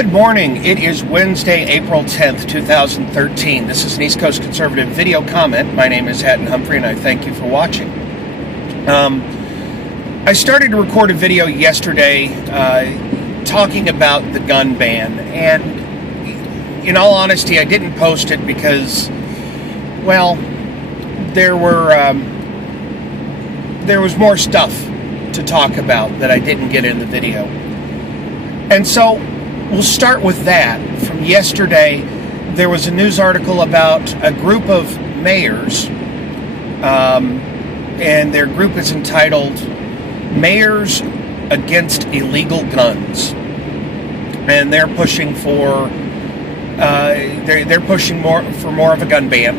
Good morning. It is Wednesday, April 10th, 2013. This is an East Coast Conservative video comment. My name is Hatton Humphrey, and I thank you for watching. I started to record a video yesterday talking about the gun ban, and in all honesty, I didn't post it because, well, there was more stuff to talk about that I didn't get in the video. And so we'll start with that. From yesterday, there was a news article about a group of mayors, and their group is entitled Mayors Against Illegal Guns. And they're pushing for more of a gun ban.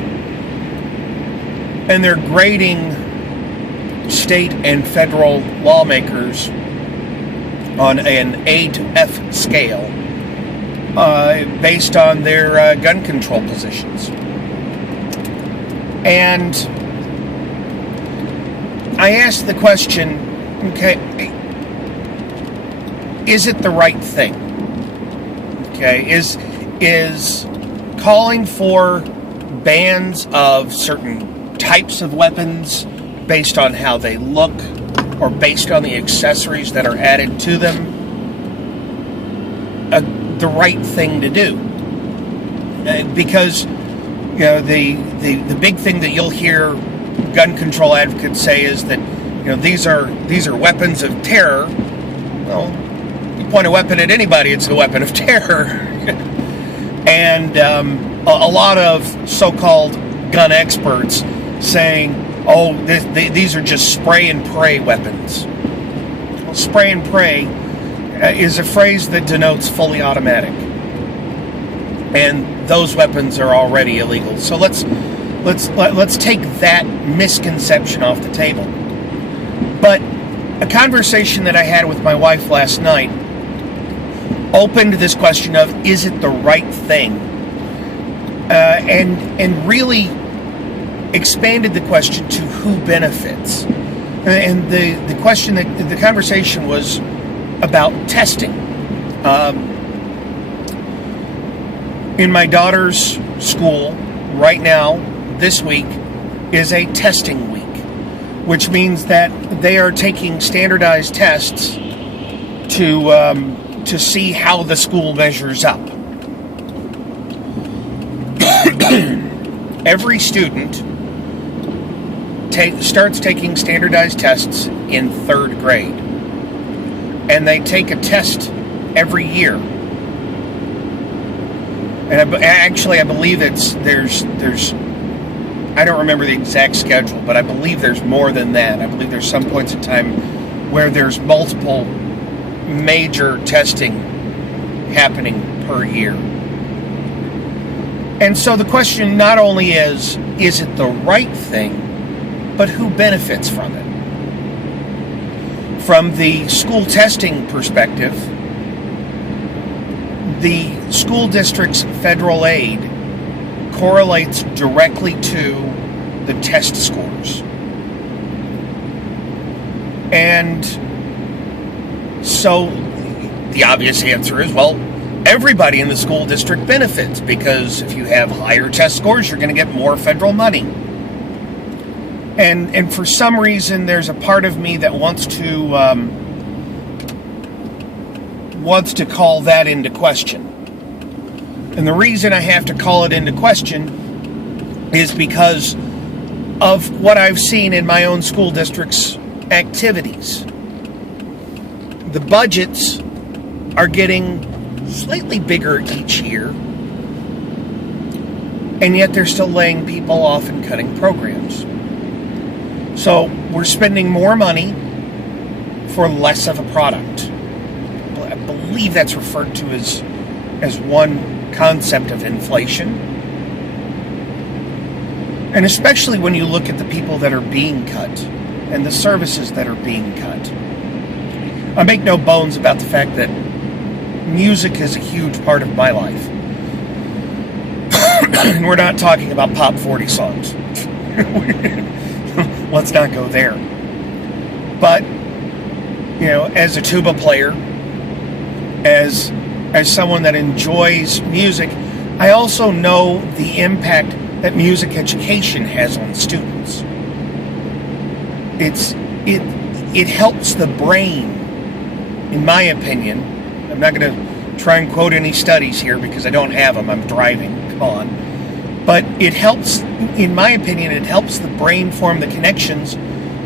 And they're grading state and federal lawmakers on an A to F scale based on their gun control positions. And I asked the question, okay, is it the right thing? Okay, is calling for bans of certain types of weapons based on how they look or based on the accessories that are added to them the right thing to do? Because, you know, the big thing that you'll hear gun control advocates say is that, you know, these are weapons of terror. Well, you point a weapon at anybody, it's a weapon of terror. And a lot of so-called gun experts saying, oh, these are just spray and pray weapons. Well, spray and pray is a phrase that denotes fully automatic, and those weapons are already illegal. So let's take that misconception off the table. But a conversation that I had with my wife last night opened this question of, is it the right thing? And really expanded the question to who benefits. And the question that the conversation was about testing. In my daughter's school right now, this week is a testing week, which means that they are taking standardized tests to see how the school measures up. Every student starts taking standardized tests in third grade, and they take a test every year. And I believe there's I don't remember the exact schedule, but I believe there's more than that. I believe there's some points in time where there's multiple major testing happening per year. And so the question not only is it the right thing, but who benefits from it? From the school testing perspective, the school district's federal aid correlates directly to the test scores. And so the obvious answer is, well, everybody in the school district benefits, because if you have higher test scores, you're going to get more federal money. And for some reason, there's a part of me that wants to call that into question. And the reason I have to call it into question is because of what I've seen in my own school district's activities. The budgets are getting slightly bigger each year, and yet they're still laying people off and cutting programs. So we're spending more money for less of a product. I believe that's referred to as one concept of inflation. And especially when you look at the people that are being cut and the services that are being cut. I make no bones about the fact that music is a huge part of my life. And we're not talking about Pop 40 songs. Let's not go there. But, you know, as a tuba player, as as someone that enjoys music, I also know the impact that music education has on students. It helps the brain, in my opinion. I'm not going to try and quote any studies here because I don't have them. I'm driving. Come on. But it helps, in my opinion, it helps the brain form the connections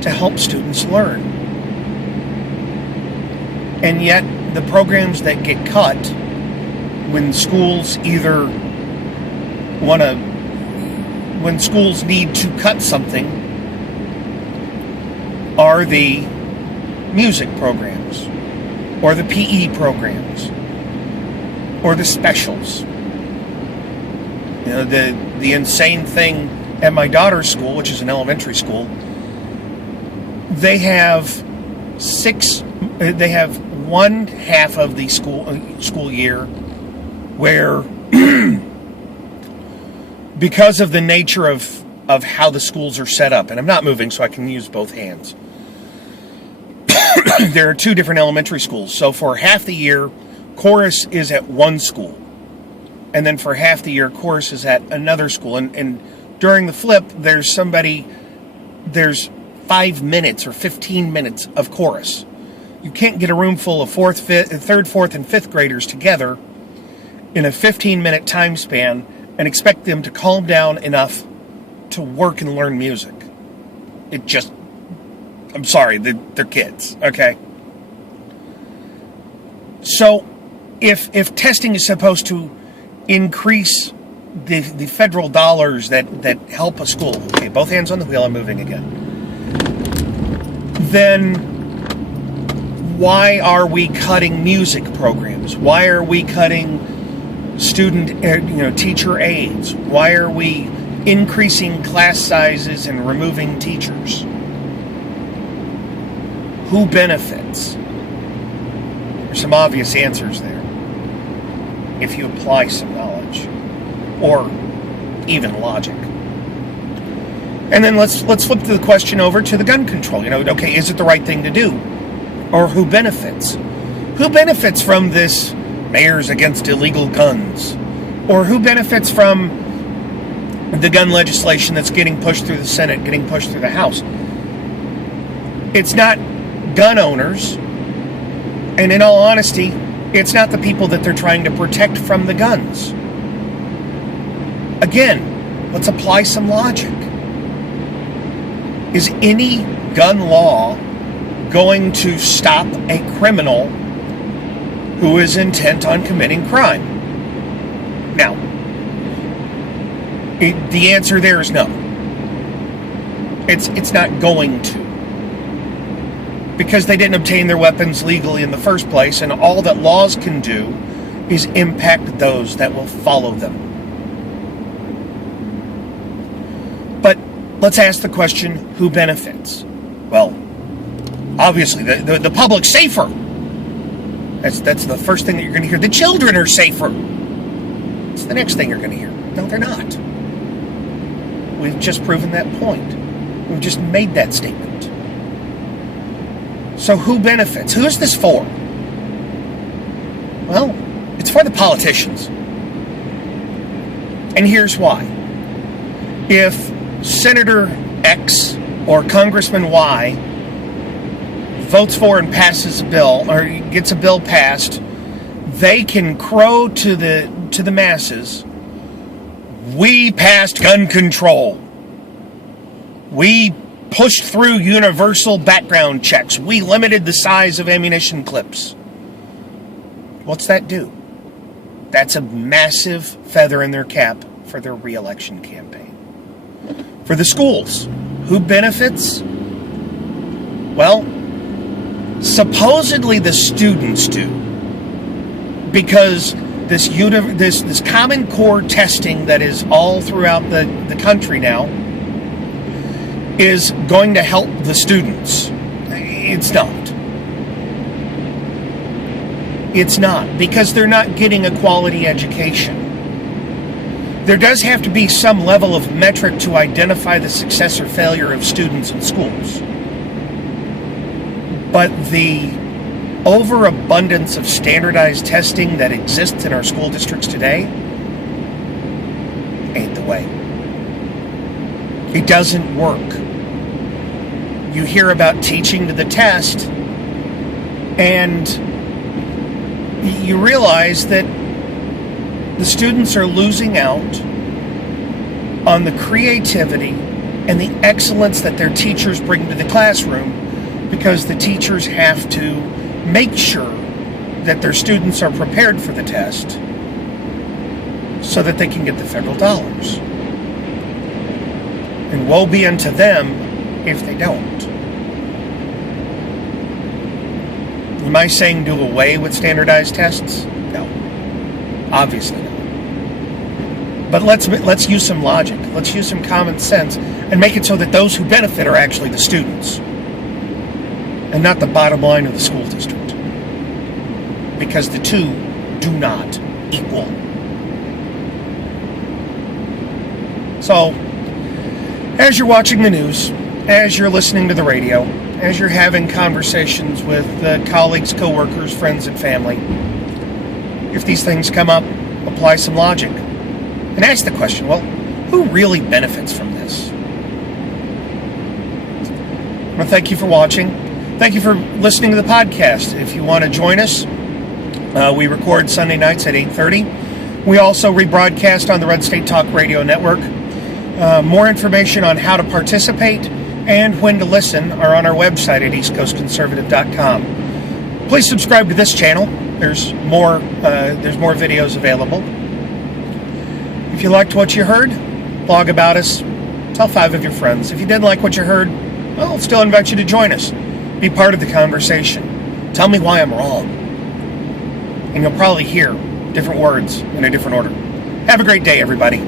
to help students learn. And yet, the programs that get cut when schools when schools need to cut something are the music programs, or the PE programs, or the specials. You know, the insane thing at my daughter's school, which is an elementary school, they have one half of the school year where because of the nature of how the schools are set up, and I'm not moving so I can use both hands. There are two different elementary schools. So for half the year, chorus is at one school. And then for half the year, chorus is at another school. And during the flip, there's 5 minutes or 15 minutes of chorus. You can't get a room full of third, fourth, and fifth graders together in a 15-minute time span and expect them to calm down enough to work and learn music. I'm sorry, they're kids, okay? So, if testing is supposed to increase the federal dollars that help a school, okay, both hands on the wheel, I'm moving again, then why are we cutting music programs? Why are we cutting teacher aides? Why are we increasing class sizes and removing teachers? Who benefits? There's some obvious answers there, if you apply some knowledge or even logic. And then let's flip the question over to the gun control. Okay, is it the right thing to do? Or who benefits? Who benefits from this Mayors Against Illegal Guns? Or who benefits from the gun legislation that's getting pushed through the Senate, getting pushed through the House? It's not gun owners, and in all honesty, it's not the people that they're trying to protect from the guns. Again, let's apply some logic. Is any gun law going to stop a criminal who is intent on committing crime? Now, the answer there is no. It's not going to. Because they didn't obtain their weapons legally in the first place, and all that laws can do is impact those that will follow them. But let's ask the question, who benefits? Well, obviously, the public's safer. That's the first thing that you're going to hear. The children are safer. It's the next thing you're going to hear. No, they're not. We've just proven that point. We've just made that statement. So who benefits? Who is this for? Well, it's for the politicians. And here's why. If Senator X or Congressman Y votes for and passes a bill, or gets a bill passed, they can crow to the masses, we passed gun control. We pushed through universal background checks. We limited the size of ammunition clips. What's that do? That's a massive feather in their cap for their re-election campaign. For the schools, who benefits? Well, supposedly the students do. Because this Common Core testing that is all throughout the country now is going to help the students. It's not. It's not, because they're not getting a quality education. There does have to be some level of metric to identify the success or failure of students in schools. But the overabundance of standardized testing that exists in our school districts today ain't the way. It doesn't work. You hear about teaching to the test, and you realize that the students are losing out on the creativity and the excellence that their teachers bring to the classroom, because the teachers have to make sure that their students are prepared for the test so that they can get the federal dollars. And woe be unto them if they don't. Am I saying do away with standardized tests? No. Obviously not. But let's use some logic. Let's use some common sense and make it so that those who benefit are actually the students and not the bottom line of the school district. Because the two do not equal. So, as you're watching the news, as you're listening to the radio, as you're having conversations with colleagues, coworkers, friends, and family, if these things come up, apply some logic. And ask the question, well, who really benefits from this? Well, thank you for watching. Thank you for listening to the podcast. If you want to join us, we record Sunday nights at 8:30. We also rebroadcast on the Red State Talk Radio Network. More information on how to participate and when to listen are on our website at eastcoastconservative.com. Please subscribe to this channel. There's more videos available. If you liked what you heard, blog about us. Tell 5 of your friends. If you didn't like what you heard, well, I'll still invite you to join us. Be part of the conversation. Tell me why I'm wrong. And you'll probably hear different words in a different order. Have a great day, everybody.